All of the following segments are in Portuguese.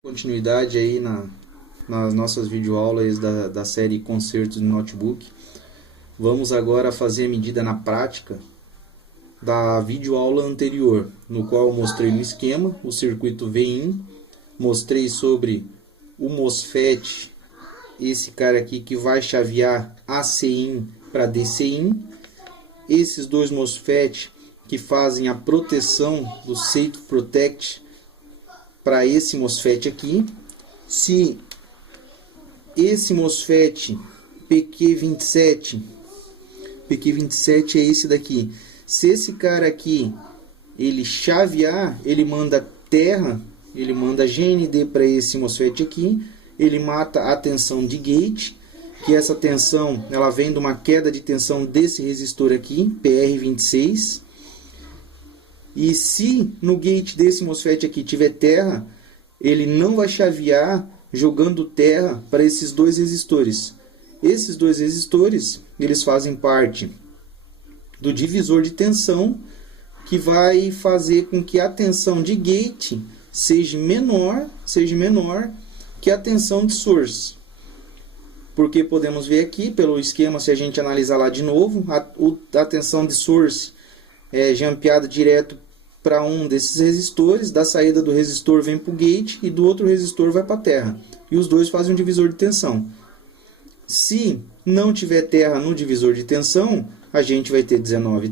Continuidade aí nas nossas videoaulas da série Concertos no Notebook. Vamos agora fazer a medida na prática da videoaula anterior, no qual eu mostrei no esquema o circuito VIN, mostrei sobre o MOSFET, esse cara aqui que vai chavear ACIN para DCIN, esses dois MOSFET que fazem a proteção do Safe Protect para esse MOSFET aqui. Se esse MOSFET PQ27 é esse daqui, se esse cara aqui ele chavear, ele manda terra, ele manda GND para esse MOSFET aqui, ele mata a tensão de gate, que essa tensão ela vem de uma queda de tensão desse resistor aqui, PR26. E se no gate desse MOSFET aqui tiver terra, ele não vai chavear jogando terra para esses dois resistores. Esses dois resistores, eles fazem parte do divisor de tensão, que vai fazer com que a tensão de gate seja menor que a tensão de source. Porque podemos ver aqui, pelo esquema, se a gente analisar lá de novo, a tensão de source é jampeada direto para um desses resistores, da saída do resistor vem para o gate e do outro resistor vai para a terra. E os dois fazem um divisor de tensão. Se não tiver terra no divisor de tensão, a gente vai ter 19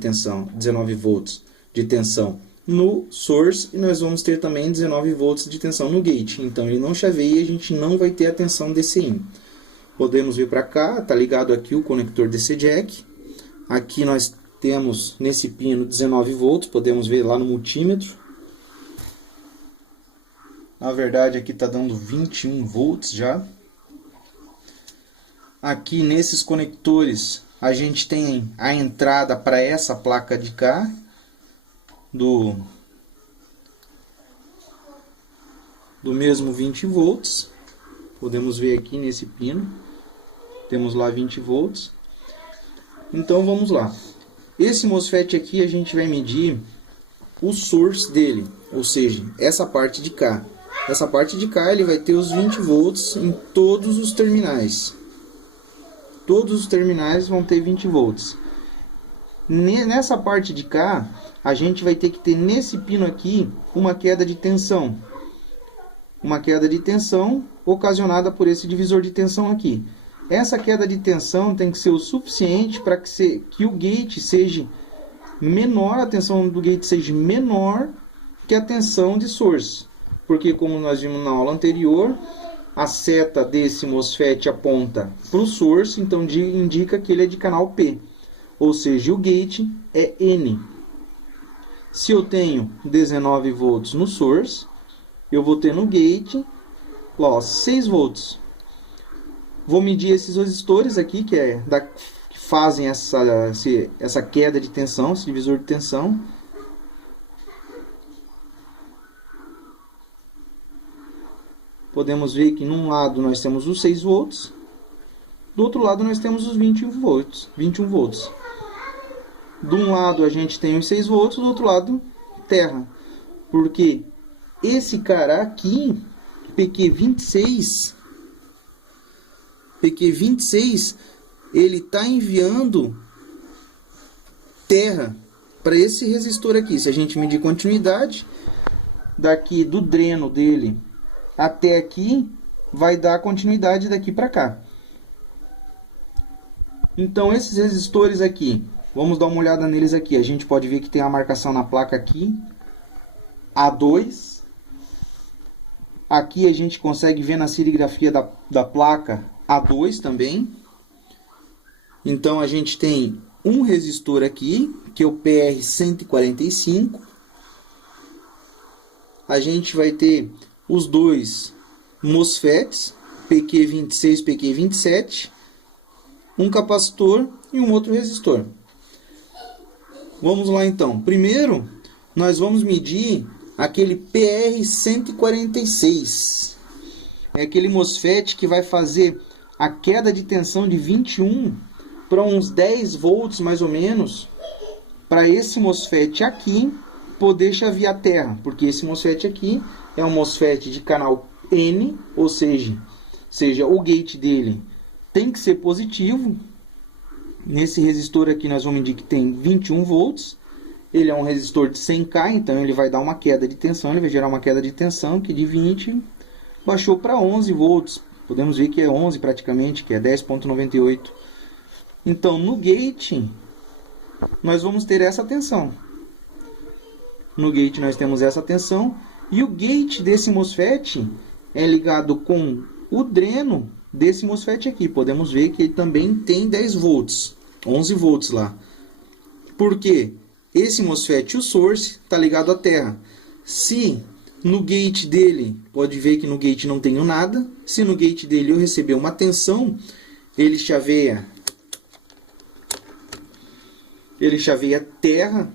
volts de tensão no source e nós vamos ter também 19 volts de tensão no gate. Então ele não chaveia e a gente não vai ter a tensão DCIN. Podemos vir para cá, está ligado aqui o conector DC Jack. Aqui nós temos nesse pino 19 volts, podemos ver lá no multímetro. Na verdade aqui está dando 21 volts já. Aqui nesses conectores a gente tem a entrada para essa placa de cá do mesmo 20 volts. Podemos ver aqui nesse pino, temos lá 20 volts. Então vamos lá. Esse MOSFET aqui a gente vai medir o source dele, ou seja, essa parte de cá. Essa parte de cá ele vai ter os 20 volts em todos os terminais. Todos os terminais vão ter 20 volts. Nessa parte de cá, a gente vai ter que ter nesse pino aqui uma queda de tensão. Uma queda de tensão ocasionada por esse divisor de tensão aqui. Essa queda de tensão tem que ser o suficiente para que o gate seja menor, a tensão do gate seja menor que a tensão de source. Porque como nós vimos na aula anterior, a seta desse MOSFET aponta para o source, então indica que ele é de canal P. Ou seja, o gate é N. Se eu tenho 19 volts no source, eu vou ter no gate 6 volts. Vou medir esses resistores aqui, que fazem essa queda de tensão, esse divisor de tensão. Podemos ver que num lado nós temos os 6 volts, do outro lado nós temos os 21 volts. De um lado a gente tem os 6 volts, do outro lado terra. Porque esse cara aqui, PQ26, ele está enviando terra para esse resistor aqui. Se a gente medir continuidade, daqui do dreno dele até aqui, vai dar continuidade daqui para cá. Então esses resistores aqui, vamos dar uma olhada neles aqui. A gente pode ver que tem a marcação na placa aqui, A2. Aqui a gente consegue ver na serigrafia da placa A2 também. Então a gente tem um resistor aqui, que é o PR145. A gente vai ter os dois MOSFETs, PQ26, PQ27, um capacitor e um outro resistor. Vamos lá então. Primeiro, nós vamos medir aquele PR146. É aquele MOSFET que vai fazer a queda de tensão de 21 para uns 10 volts mais ou menos, para esse MOSFET aqui poder chavear a terra, porque esse MOSFET aqui é um MOSFET de canal N, ou seja, o gate dele tem que ser positivo. Nesse resistor aqui nós vamos medir que tem 21 volts. Ele é um resistor de 100K, então ele vai dar uma queda de tensão, ele vai gerar uma queda de tensão que de 20 baixou para 11 volts. Podemos ver que é 11 praticamente, que é 10,98. Então no gate nós vamos ter essa tensão. No gate nós temos essa tensão e o gate desse MOSFET é ligado com o dreno desse MOSFET aqui. Podemos ver que ele também tem 10 volts, 11 volts lá. Por quê? Esse MOSFET, o source, está ligado à terra. Se no gate dele, pode ver que no gate não tenho nada. Se no gate dele eu receber uma tensão, ele chaveia terra.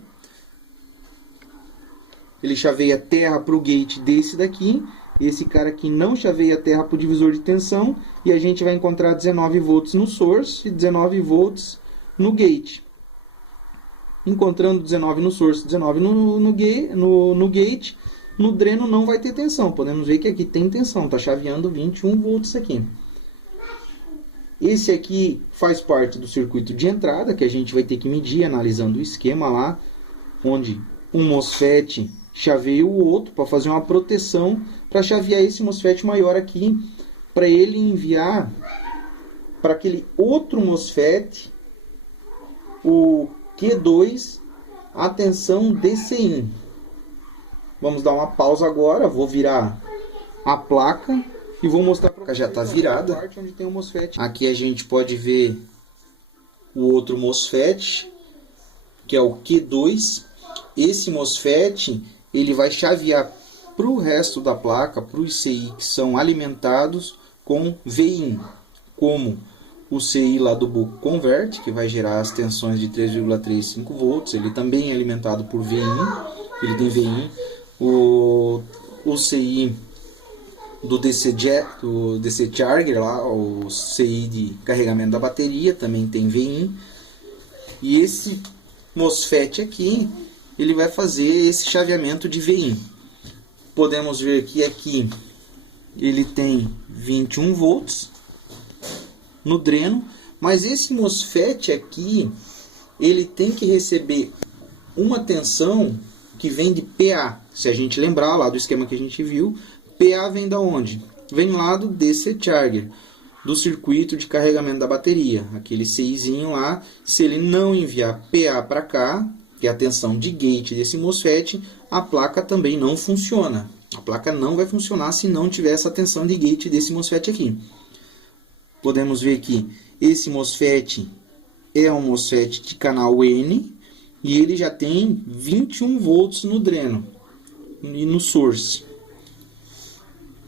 Ele chaveia terra para o gate desse daqui. Esse cara aqui não chaveia terra para o divisor de tensão. E a gente vai encontrar 19 volts no source e 19 volts no gate. Encontrando 19 no source, 19 no gate, no dreno não vai ter tensão. Podemos ver que aqui tem tensão, está chaveando 21 volts aqui. Esse aqui faz parte do circuito de entrada, que a gente vai ter que medir analisando o esquema lá, onde um MOSFET chaveia o outro para fazer uma proteção, para chavear esse MOSFET maior aqui, para ele enviar para aquele outro MOSFET, o Q2, a tensão DC1. Vamos dar uma pausa agora, vou virar a placa e vou mostrar para vocês. Já está virada. Parte onde tem o MOSFET. Aqui a gente pode ver o outro MOSFET, que é o Q2. Esse MOSFET ele vai chavear para o resto da placa, para os CI que são alimentados com VIN, como o CI lá do Buco Convert, que vai gerar as tensões de 3,35 volts. Ele também é alimentado por VIN, ele tem VIN. O CI do DC Charger, lá, o CI de carregamento da bateria, também tem VIN. E esse MOSFET aqui, ele vai fazer esse chaveamento de VIN. Podemos ver que aqui ele tem 21 volts no dreno, mas esse MOSFET aqui, ele tem que receber uma tensão que vem de PA. Se a gente lembrar lá do esquema que a gente viu, PA vem da onde? Vem lá do DC Charger, do circuito de carregamento da bateria. Aquele CIzinho lá, se ele não enviar PA para cá, que é a tensão de gate desse MOSFET, a placa também não funciona. A placa não vai funcionar se não tiver essa tensão de gate desse MOSFET aqui. Podemos ver que esse MOSFET é um MOSFET de canal N e ele já tem 21 volts no dreno e no source.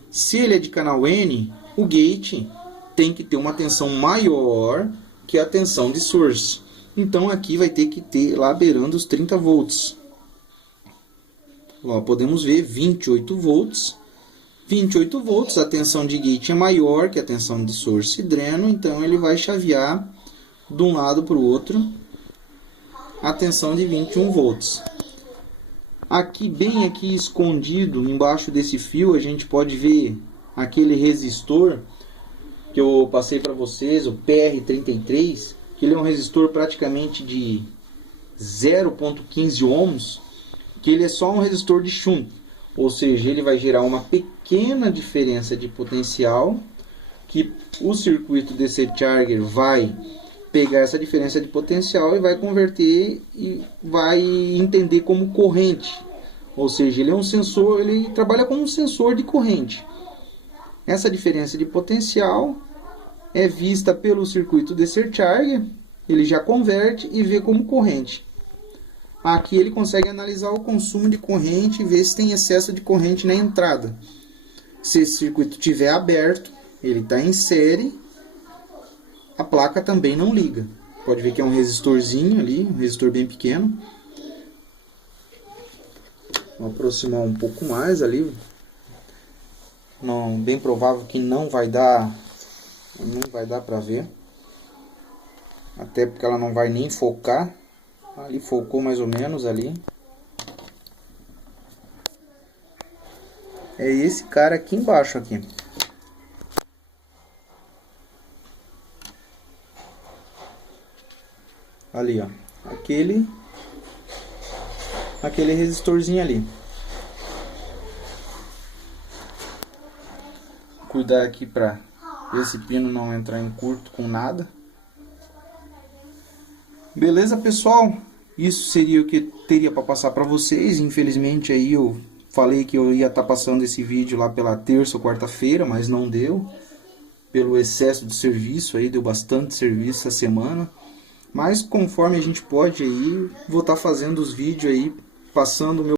Se ele é de canal N, o gate tem que ter uma tensão maior que a tensão de source. Então aqui vai ter que ter lá beirando os 30 volts. Ó, podemos ver 28 volts. 28 volts, a tensão de gate é maior que a tensão de source e dreno, então ele vai chavear de um lado para o outro a tensão de 21 volts. Aqui, bem aqui escondido, embaixo desse fio, a gente pode ver aquele resistor que eu passei para vocês, o PR33, que ele é um resistor praticamente de 0,15 ohms, que ele é só um resistor de shunt. Ou seja, ele vai gerar uma pequena diferença de potencial que o circuito DC Charger vai pegar essa diferença de potencial e vai converter e vai entender como corrente. Ou seja, ele é um sensor, ele trabalha como um sensor de corrente. Essa diferença de potencial é vista pelo circuito DC Charger, ele já converte e vê como corrente. Aqui ele consegue analisar o consumo de corrente e ver se tem excesso de corrente na entrada. Se esse circuito estiver aberto, ele está em série, a placa também não liga. Pode ver que é um resistorzinho ali, um resistor bem pequeno. Vou aproximar um pouco mais ali. Não, bem provável que não vai dar para ver. Até porque ela não vai nem focar. Ali focou mais ou menos ali. é esse cara aqui embaixo aqui. Ali, ó. Aquele resistorzinho ali. Cuidar aqui para esse pino não entrar em curto com nada. Beleza, pessoal? Isso seria o que teria para passar para vocês. Infelizmente aí eu falei que eu ia estar passando esse vídeo lá pela terça ou quarta-feira, mas não deu. Pelo excesso de serviço aí, deu bastante serviço essa semana. Mas conforme a gente pode aí, vou estar fazendo os vídeos aí, passando o meu